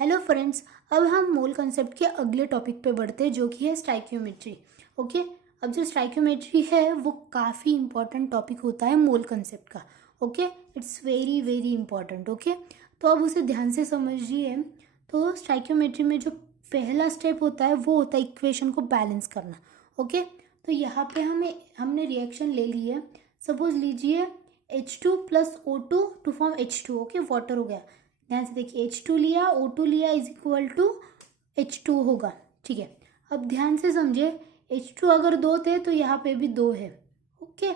Hello friends. अब हम मोल concept के अगले टॉपिक पे बढ़ते हैं जो कि है स्टाइकियोमेट्री। ओके। अब जो स्टाइकियोमेट्री है वो काफ़ी इंपॉर्टेंट टॉपिक होता है मोल कंसेप्ट का। Okay, it's very very important. Okay, तो अब उसे ध्यान से समझिए। तो स्टाइकियोमेट्री में जो पहला स्टेप होता है वो होता है इक्वेशन को बैलेंस करना। ओके, तो यहाँ पे हमने रिएक्शन ले ली है। सपोज लीजिए H2 plus O2 to form H2। Okay, water हो गया। ध्यान से देखिए, H2 लिया, O2 लिया इज इक्वल टू H2 होगा। ठीक है, अब ध्यान से समझे, H2 अगर दो थे तो यहाँ पे भी दो है। ओके,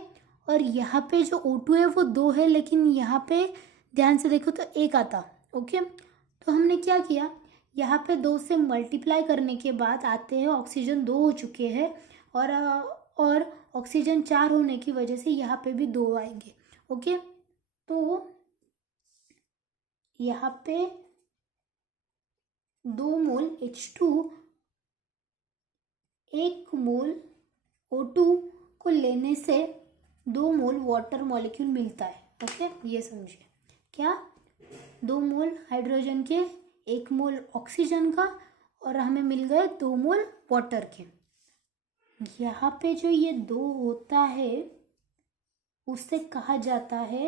और यहाँ पे जो O2 है वो दो है, लेकिन यहाँ पे ध्यान से देखो तो एक आता। ओके, तो हमने क्या किया, यहाँ पे दो से मल्टीप्लाई करने के बाद आते हैं ऑक्सीजन दो हो चुके हैं, और ऑक्सीजन चार होने की वजह से यहाँ पे भी दो आएंगे। ओके, तो यहाँ पे 2 मोल H2 1 मोल O2 को लेने से 2 मोल वाटर मॉलिक्यूल मिलता है। ओके, ये समझिए क्या, 2 मोल हाइड्रोजन के 1 मोल ऑक्सीजन का, और हमें मिल गए 2 मोल वाटर के। यहाँ पे जो ये दो होता है उससे कहा जाता है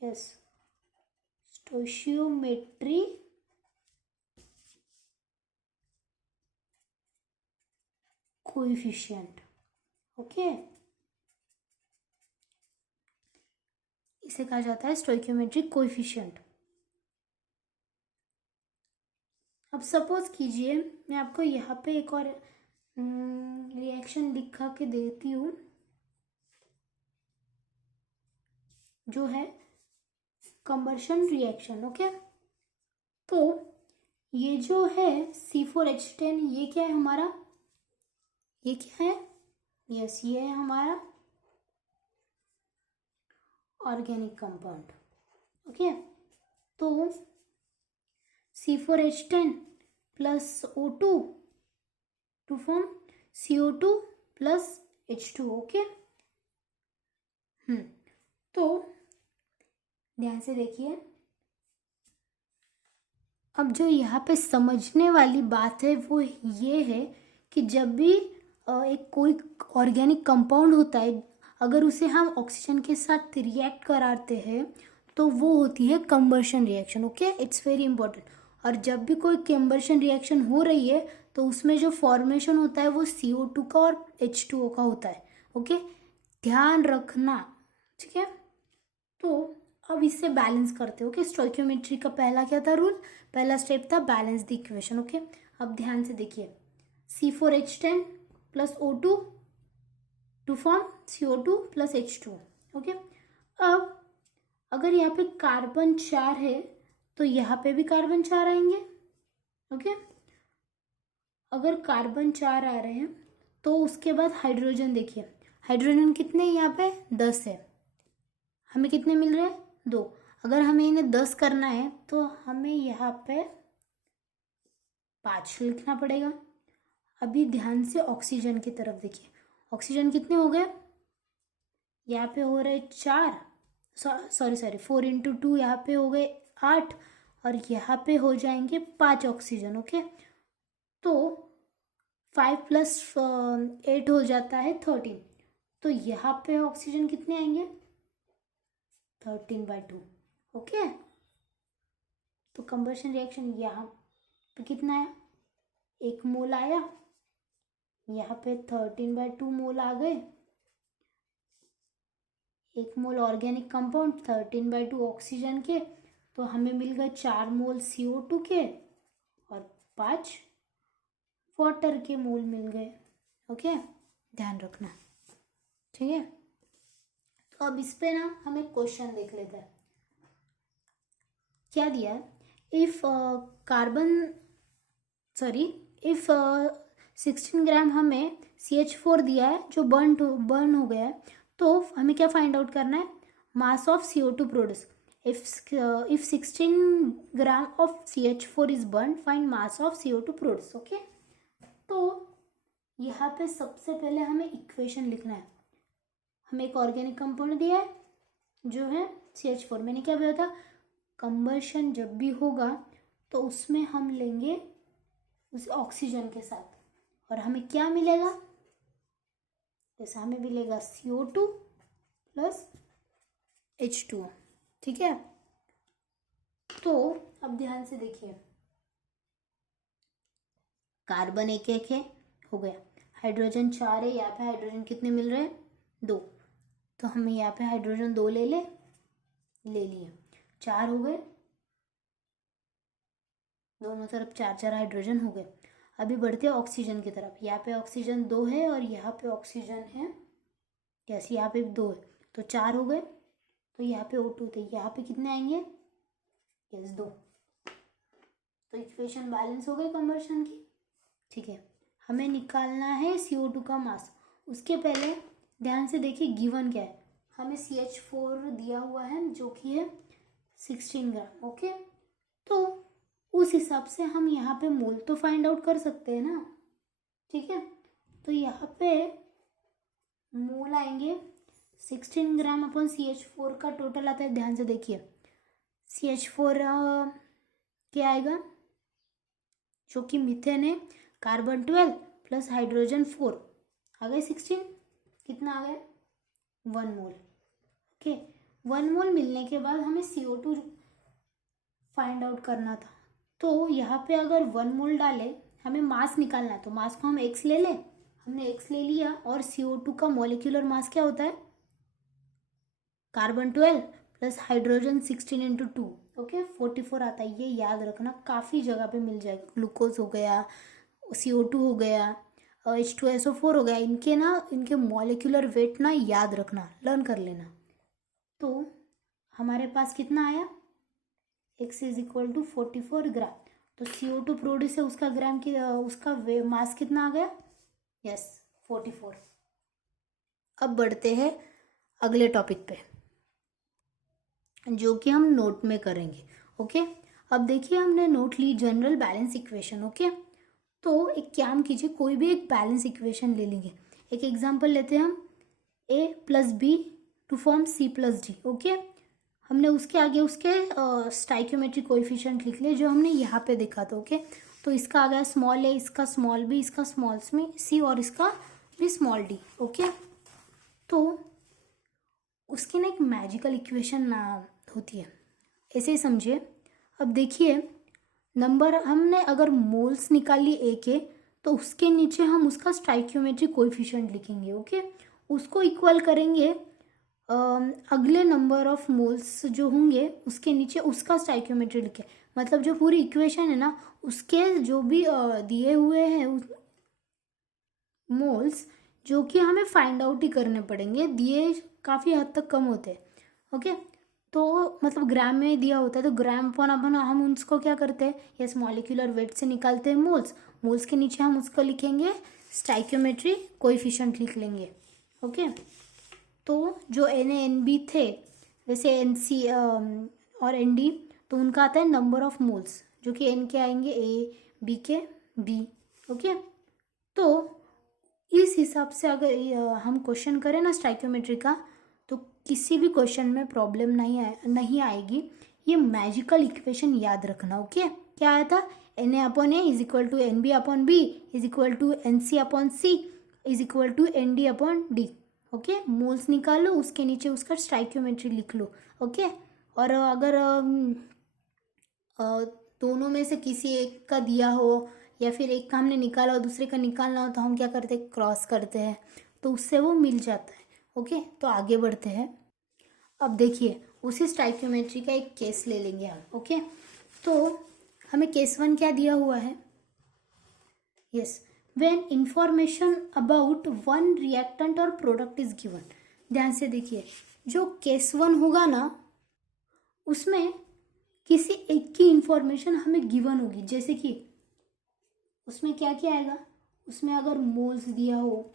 यस स्टोइशियोमेट्री कोएफिशिएंट। ओके, इसे कहा जाता है स्टोइकियोमेट्रिक कोएफिशिएंट। अब सपोज कीजिए मैं आपको यहाँ पे एक और रिएक्शन दिखा के देती हूँ जो है कंबर्शन रिएक्शन। ओके, तो ये जो है C4H10, ये क्या है हमारा, ये क्या है, यस ये है हमारा ऑर्गेनिक कंपाउंड। ओके, तो C4H10 plus O2 to form CO2 plus H2। Okay, तो ध्यान से देखिए, अब जो यहाँ पे समझने वाली बात है वो ये है कि जब भी एक कोई ऑर्गेनिक कंपाउंड होता है, अगर उसे हम ऑक्सीजन के साथ रिएक्ट कराते हैं तो वो होती है combustion reaction. Okay, it's very important. और जब भी कोई कंबर्शन रिएक्शन हो रही है तो उसमें जो फॉर्मेशन होता है वो CO2 का और H2O का होता है। ओके, ध्यान रखना। ठीक है, तो अब इससे बैलेंस करते हो कि स्टोइकियोमेट्री का पहला क्या था रूल, पहला स्टेप था बैलेंस द इक्वेशन। ओके, अब ध्यान से देखिए, C4H10 plus O2 to form CO2 plus H2। Okay, अब अगर यहाँ पे कार्बन 4 है तो यहाँ पे भी कार्बन 4 आएंगे। ओके, अगर कार्बन 4 आ रहे हैं तो उसके बाद हाइड्रोजन देखिए, हाइड्रोजन कितने यहाँ पे 10 है, हमें कितने मिल रहे हैं 2। अगर हमें इन्हें 10 करना है तो हमें यहाँ पे 5 लिखना पड़ेगा। अभी ध्यान से ऑक्सीजन की तरफ देखिए, ऑक्सीजन कितने हो गए, यहाँ पे हो रहे 4, सॉरी 4 इंटू 2, यहाँ पे हो गए 8, और यहाँ पे हो जाएंगे 5 ऑक्सीजन। ओके, तो 5 प्लस 8 हो जाता है 13। तो यहाँ पे ऑक्सीजन कितने आएंगे 13/2। ओके, तो कंबर्शन रिएक्शन यहाँ पे कितना है, 1 मोल आया, यहाँ पे 13/2 मोल आ गए, 1 मोल ऑर्गेनिक कंपाउंड 13/2 ऑक्सीजन के, तो हमें मिल गए 4 मोल CO2 के और 5 वाटर के मोल मिल गए। ओके, ध्यान रखना। ठीक है, तो अब इस पे ना हम एक क्वेश्चन देख लेते हैं। क्या दिया है, इफ इफ 16 ग्राम हमें CH4 दिया है जो बर्न हो गया है, तो हमें क्या फाइंड आउट करना है, mass of CO2 produce. If 16 gram of CH4 is burn, find mass of CO2 produce. Okay, तो यहाँ पे सबसे पहले हमें इक्वेशन लिखना है। हमें एक ऑर्गेनिक कंपाउंड दिया है जो है CH4। मैंने क्या बोला था, कंबर्शन जब भी होगा तो उसमें हम लेंगे उस ऑक्सीजन के साथ और हमें क्या मिलेगा, जैसे हमें मिलेगा CO2 प्लस H2O। ठीक है, तो अब ध्यान से देखिए, कार्बन एक एक है, हो गया, हाइड्रोजन 4 है, यहाँ पे हाइड्रोजन कितने मिल रहे हैं, 2, तो हमें यहाँ पे हाइड्रोजन 2 ले लिए, 4 हो गए, दोनों तरफ 4 हाइड्रोजन हो गए। अभी बढ़ते हैं ऑक्सीजन की तरफ, यहाँ पे ऑक्सीजन 2 है और यहाँ पे ऑक्सीजन है, जैसे यहाँ पे 2 है तो 4 हो गए, तो यहाँ पे O2 थे, यहाँ पे कितने आएंगे, यस 2, तो इक्वेशन बैलेंस हो गई कंबर्शन की। ठीक है, हमें निकालना है CO2 का मास। उसके पहले ध्यान से देखिए गिवन क्या है, हमें CH4 दिया हुआ है जो कि है 16 ग्राम। ओके, तो उस हिसाब से हम यहाँ पे मोल तो फाइंड आउट कर सकते हैं ना। ठीक है, तो यहाँ पे मोल आएंगे 16 ग्राम अपन CH4 का टोटल आता है, ध्यान से देखिए CH4 क्या आएगा, जो कि मीथेन है, कार्बन 12 प्लस हाइड्रोजन 4 आ गए 16, कितना आ गया 1 मोल। ओके, 1 मोल मिलने के बाद हमें CO2 फाइंड आउट करना था, तो यहाँ पे अगर 1 मोल डाले, हमें मास निकालना है, तो मास को हम x ले लें, हमने x ले लिया, और CO2 का मॉलिक्यूलर मास क्या होता है, carbon 12 plus hydrogen 16 into 2, okay 44 आता है। ये याद रखना, काफ़ी जगह पे मिल जाएगा, ग्लूकोज हो गया, CO2 हो गया, H2SO4 हो गया, इनके मॉलिक्यूलर वेट ना याद रखना, लर्न कर लेना। तो हमारे पास कितना आया, x इज इक्वल टू 44 ग्राम, तो CO2 प्रोड्यूस है, उसका ग्राम की उसका मास कितना आ गया, यस 44। अब बढ़ते हैं अगले टॉपिक पे, जो कि हम नोट में करेंगे। ओके, अब देखिए हमने नोट ली जनरल बैलेंस इक्वेशन। ओके, तो एक काम कीजिए, कोई भी एक बैलेंस इक्वेशन ले लेंगे। एक एग्जांपल लेते हैं हम, A plus B to form C plus D. Okay, हमने उसके आगे उसके स्टाइक्योमेट्रिक कोएफिशिएंट लिख लिए जो हमने यहाँ पे देखा था। ओके, तो इसका आ गया स्मॉल a, इसका स्मॉल b, इसका स्मॉल c और इसका भी स्मॉल d। ओके, तो उसकी ना एक मैजिकल इक्वेशन ना होती है, ऐसे ही समझिए। अब देखिए नंबर, हमने अगर मोल्स निकाली ए के, तो उसके नीचे हम उसका स्टाइक्योमेट्रिक कोएफिशिएंट लिखेंगे। ओके, उसको इक्वल करेंगे अगले नंबर ऑफ मोल्स जो होंगे उसके नीचे उसका स्टाइक्योमेट्री लिखे, मतलब जो पूरी इक्वेशन है ना उसके जो भी दिए हुए हैं मोल्स, जो कि हमें फाइंड आउट ही करने पड़ेंगे, दिए काफ़ी हद तक कम होते हैं। ओके, तो मतलब ग्राम में दिया होता है, तो ग्राम पर अपन हम उसको क्या करते हैं, यस मॉलिक्यूलर वेट से निकालते हैं मोल्स के नीचे हम उसको लिखेंगे स्टाइक्योमेट्री कोएफिशिएंट लिख लेंगे। ओके, तो जो NaNb थे, वैसे NC और ND, तो उनका आता है नंबर ऑफ मोल्स, जो कि N के आएंगे A, B के B। ओके, तो इस हिसाब से अगर हम क्वेश्चन करें ना स्टाइक्योमेट्री का, तो किसी भी क्वेश्चन में प्रॉब्लम नहीं आएगी। ये मैजिकल इक्वेशन याद रखना। ओके, क्या आया था, Na upon A is equal to NB upon B is equal to NC upon C is equal to ND upon D. Okay, moles निकालो, उसके नीचे उसका स्टाइक्योमेट्री लिख लो। ओके, और अगर दोनों में से किसी एक का दिया हो या फिर एक का हमने निकाला और दूसरे का निकालना हो, तो हम क्या करते हैं, क्रॉस करते हैं, तो उससे वो मिल जाता है। ओके, तो आगे बढ़ते हैं। अब देखिए उसी स्टाइक्योमेट्री का एक केस ले लेंगे हम। ओके, तो हमें केस 1 क्या दिया हुआ है, yes when information about one reactant और प्रोडक्ट इज गिवन। ध्यान से देखिए, जो केस 1 होगा ना उसमें किसी एक की इंफॉर्मेशन हमें गिवन होगी, जैसे कि उसमें क्या क्या आएगा, उसमें अगर मोल्स दिया हो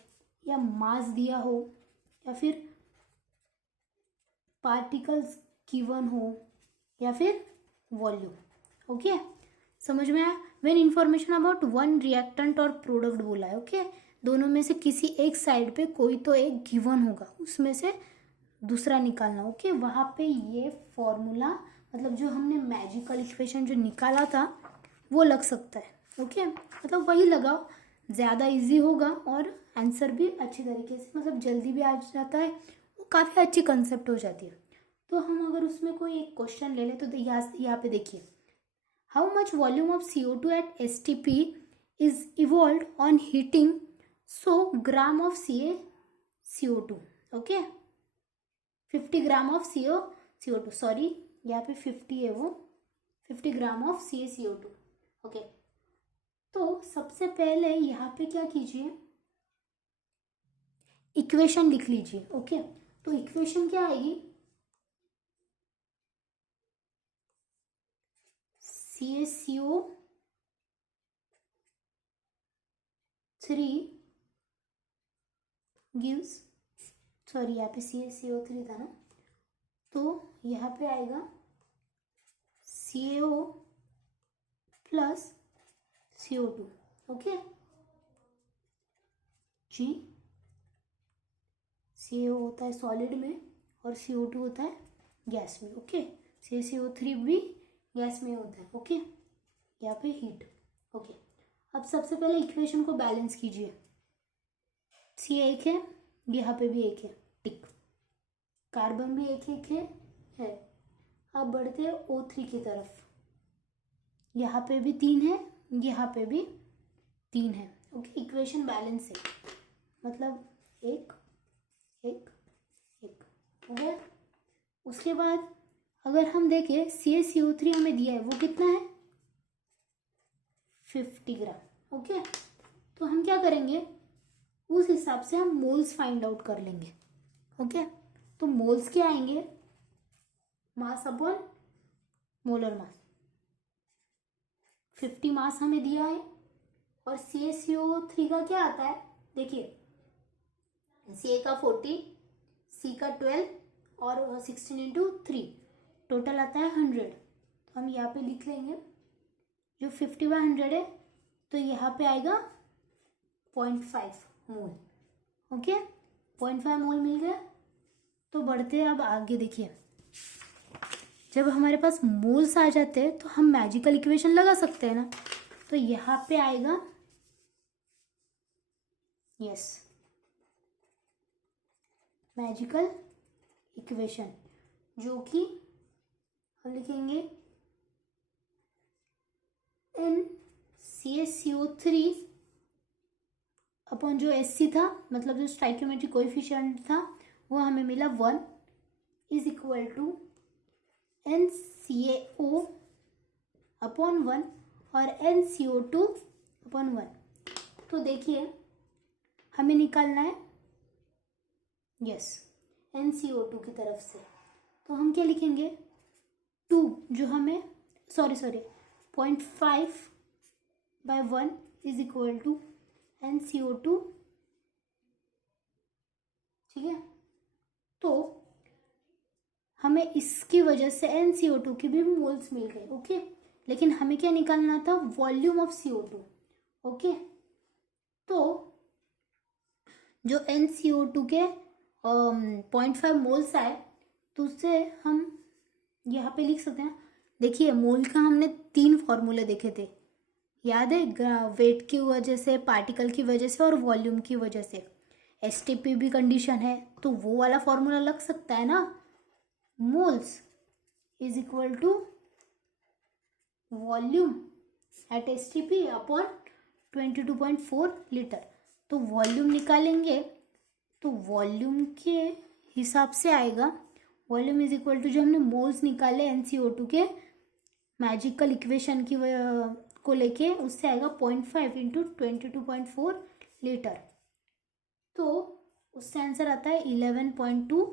या मास दिया हो या फिर पार्टिकल्स गिवन हो या फिर वॉल्यूम। ओके, समझ में आया, when information about one reactant और प्रोडक्ट बोला है। ओके, दोनों में से किसी एक साइड पे कोई तो एक गिवन होगा, उसमें से दूसरा निकालना। ओके, वहाँ पे ये फॉर्मूला, मतलब जो हमने मैजिकल इक्वेशन जो निकाला था वो लग सकता है। ओके, मतलब वही लगाओ, ज़्यादा इजी होगा और आंसर भी अच्छी तरीके से मतलब जल्दी भी आ जाता है, काफ़ी अच्छी कंसेप्ट हो जाती है। तो हम अगर उसमें कोई एक क्वेश्चन ले लें तो यहाँ पे देखिए, how much volume of CO2 at STP is evolve on heating 100 gram of CO2। Okay, 50 gram of CO2, sorry यहाँ पे 50 है, वो 50 ग्राम ऑफ CO2। ओके, तो सबसे पहले यहाँ पे क्या कीजिए, इक्वेशन लिख लीजिए। ओके, तो इक्वेशन क्या आएगी, CaCO3 गिव्स, सॉरी यहाँ पे CaCO3 था ना, तो यहाँ पे आएगा CaO प्लस CO2। ओके जी, CaO होता है सॉलिड में और CO2 होता है गैस में। ओके, CaCO3 भी गैस में होता है। ओके, यहाँ पे हीट। ओके, अब सबसे पहले इक्वेशन को बैलेंस कीजिए, C एक है, यहाँ पे भी एक है, टिक, कार्बन भी एक एक है। अब बढ़ते हैं O3 की तरफ, यहाँ पे भी 3 है, यहाँ पे भी 3 है। ओके, इक्वेशन बैलेंस है, मतलब एक एक एक हो गया। उसके बाद अगर हम देखें CaCO3 हमें दिया है वो कितना है, 50 ग्राम। ओके, तो हम क्या करेंगे, उस हिसाब से हम मोल्स फाइंड आउट कर लेंगे। ओके, तो मोल्स क्या आएंगे, मास अपॉन मोलर मास, 50 मास हमें दिया है और CaCO3 का क्या आता है, देखिए Ca का 40, C का 12 और 16 इंटू 3, टोटल आता है 100। तो हम यहाँ पे लिख लेंगे, जो 50/100 है तो यहाँ पे आएगा 0.5 मोल। ओके, 0.5 मोल मिल गया। तो बढ़ते हैं अब आगे, देखिए जब हमारे पास मोल्स आ जाते हैं तो हम मैजिकल इक्वेशन लगा सकते हैं ना, तो यहाँ पे आएगा यस मैजिकल इक्वेशन, जो कि हम लिखेंगे इन CaCO3 अपॉन जो SC था, मतलब जो स्टाइकियोमेट्रिक कोएफिशिएंट था वो हमें मिला 1 is equal to NCaO upon 1 और NCO2 अपॉन 1। तो देखिए हमें निकालना है यस NCO2 की तरफ से, तो हम क्या लिखेंगे 2, जो हमें sorry 0.5/1 is equal to NCO2। ठीक है, तो हमें इसकी वजह से NCO2 की भी मोल्स मिल गए। ओके, लेकिन हमें क्या निकालना था, वॉल्यूम ऑफ CO2। ओके, तो जो NCO2 के 0.5 मोल्स आए, तो उससे हम यहाँ पे लिख सकते हैं, देखिए मोल का हमने 3 फॉर्मूले देखे थे, याद है, वेट की वजह से, पार्टिकल की वजह से और वॉल्यूम की वजह से। STP भी कंडीशन है तो वो वाला फॉर्मूला लग सकता है ना, moles is equal to volume at STP upon 22.4 litre. तो वॉल्यूम निकालेंगे तो वॉल्यूम के हिसाब से आएगा, वॉल्यूम इज इक्वल टू जो हमने मोल्स निकाले NCO2 के मैजिकल इक्वेशन की को लेके, उससे आएगा 0.5 इंटू 22.4 लीटर। तो उससे आंसर आता है 11.2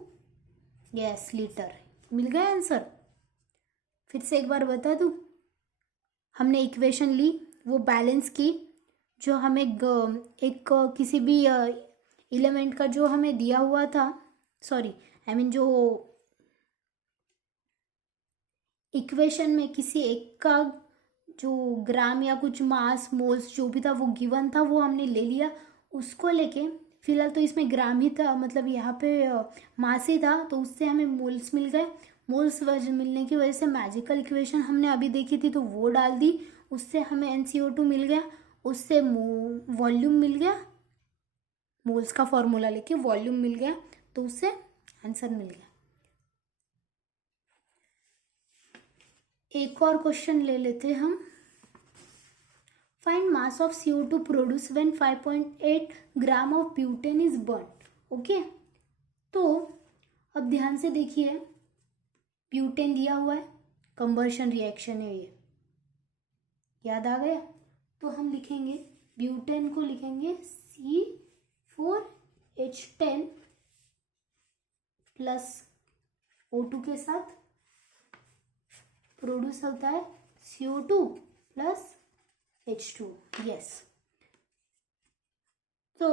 यस लीटर। मिल गया आंसर। फिर से एक बार बता दूँ, हमने इक्वेशन ली, वो बैलेंस की, जो हमें एक किसी भी एलिमेंट का जो हमें दिया हुआ था, सॉरी आई मीन जो इक्वेशन में किसी एक का जो ग्राम या कुछ मास मोल्स जो भी था वो गिवन था, वो हमने ले लिया। उसको लेके फिलहाल तो इसमें ग्राम ही था, मतलब यहाँ पे मास ही था, तो उससे हमें मोल्स मिल गए। मोल्स मिलने की वजह से मैजिकल इक्वेशन हमने अभी देखी थी तो वो डाल दी, उससे हमें NCO2 मिल गया, उससे वॉल्यूम मिल गया, मोल्स का फॉर्मूला लेके वॉल्यूम मिल गया, तो उससे आंसर मिल गया। एक और क्वेश्चन ले लेते हैं हम। Find mass of CO2 produce when 5.8 gram of butane is burn. Okay, तो अब ध्यान से देखिए, ब्यूटेन दिया हुआ है, कंबर्शन रिएक्शन है ये, याद आ गया। तो हम लिखेंगे ब्यूटेन को लिखेंगे C4H10 प्लस O2 के साथ प्रोड्यूस होता है CO2 प्लस H2। यस, तो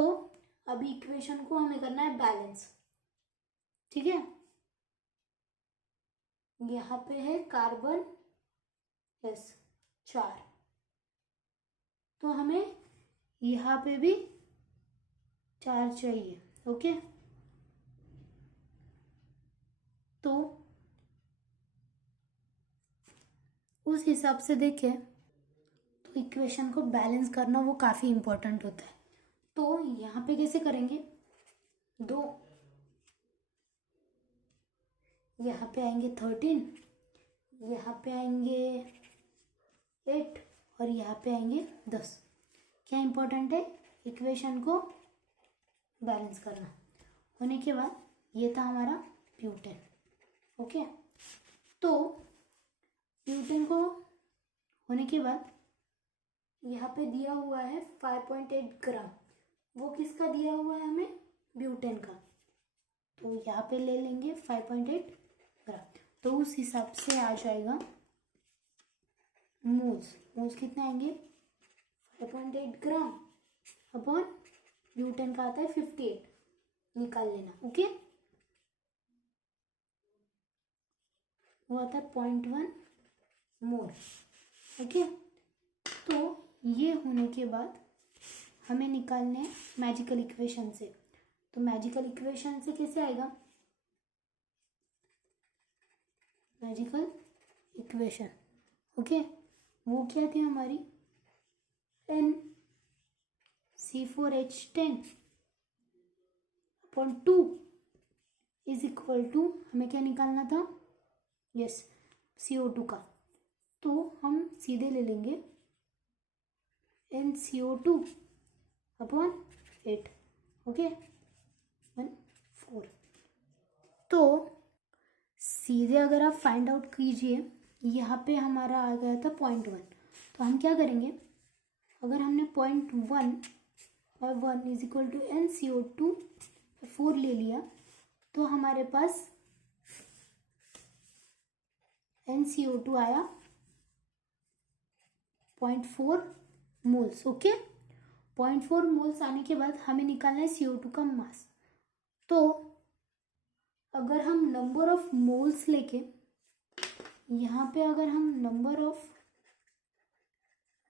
अभी इक्वेशन को हमें करना है बैलेंस, ठीक है। यहाँ पे है कार्बन 4, तो हमें यहाँ पे भी 4 चाहिए। ओके, तो उस हिसाब से देखें तो इक्वेशन को बैलेंस करना वो काफ़ी इम्पोर्टेंट होता है। तो यहाँ पे कैसे करेंगे, 2, यहाँ पे आएंगे 13, यहाँ पे आएंगे 8 और यहाँ पे आएंगे 10। क्या इम्पोर्टेंट है, इक्वेशन को बैलेंस करना। होने के बाद ये था हमारा ब्यूटेन। ओके, तो ब्यूटेन को होने के बाद यहाँ पे दिया हुआ है 5.8 ग्राम, वो किसका दिया हुआ है हमें, ब्यूटेन का। तो यहाँ पे ले लेंगे 5.8 ग्राम, तो उस हिसाब से आ जाएगा मोल्स कितने आएंगे, 5.8 ग्राम अपॉन ब्यूटेन का आता है 58, निकाल लेना। ओके, वो आता है 0.1 मोल। ओके, तो ये होने के बाद हमें निकालने हैं मैजिकल इक्वेशन से। तो मैजिकल इक्वेशन से कैसे आएगा, मैजिकल इक्वेशन, ओके, वो क्या थी हमारी, NC4H10 upon 2 is equal to, हमें क्या निकालना था, यस, CO2 का। तो हम सीधे ले लेंगे NCO2 अपॉन 8, ओके, 1/4। तो सीधे अगर आप फाइंड आउट कीजिए, यहाँ पे हमारा आ गया था 0.1, तो हम क्या करेंगे, अगर हमने 0.1 और 1 इज इक्वल टू NCO2 4 ले लिया, तो हमारे पास NCO2 आया 0.4 मोल्स। ओके, 0.4 मोल्स आने के बाद हमें निकालना है CO2 का मास। तो अगर हम नंबर ऑफ मोल्स लेके, यहाँ पे अगर हम number of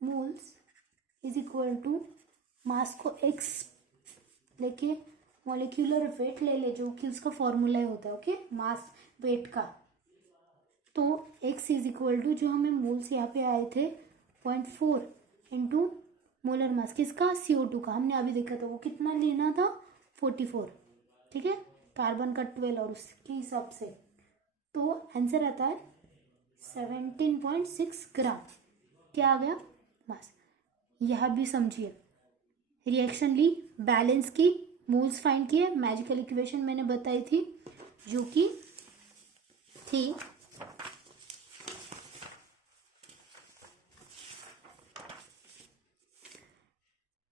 moles is equal to mass को x लेके मॉलिक्यूलर वेट ले ले, जो कि उसका फॉर्मूला होता है, ओके, मास वेट का। तो x इज इक्वल टू, जो हमें मोल्स यहाँ पे आए थे 0.4 इंटू मोलर मास किसका, CO2 का, हमने अभी देखा था वो कितना लेना था, 44, ठीक है, कार्बन का 12 और उसके हिसाब से। तो आंसर आता है 17.6 ग्राम। क्या आ गया, मास। यह भी समझिए, रिएक्शन ली, बैलेंस की, मोल्स फाइंड किए, मैजिकल इक्वेशन मैंने बताई थी, जो कि थी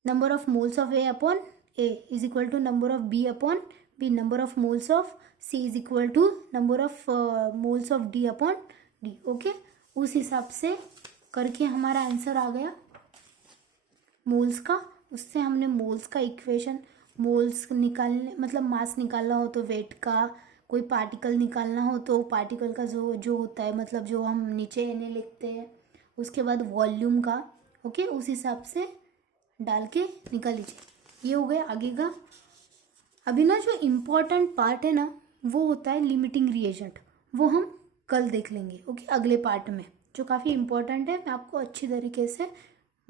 number of moles of A upon A is equal to number of B upon B, number of moles of C is equal to number of moles of D upon D। Okay, उस हिसाब से करके हमारा answer आ गया moles का। उससे हमने moles का इक्वेशन, मोल्स निकालने मतलब मास निकालना हो तो वेट का, कोई पार्टिकल निकालना हो तो पार्टिकल का जो होता है, मतलब जो हम नीचे Na लिखते हैं, उसके बाद वॉल्यूम का, ओके, उस हिसाब से डाल के निकाल लीजिए। ये हो गया आगे का। अभी ना जो इम्पोर्टेंट पार्ट है ना, वो होता है लिमिटिंग रिएजेंट, वो हम कल देख लेंगे, ओके, अगले पार्ट में। जो काफ़ी इम्पोर्टेंट है, मैं आपको अच्छी तरीके से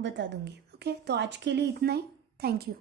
बता दूंगी। ओके, तो आज के लिए इतना ही। Thank you.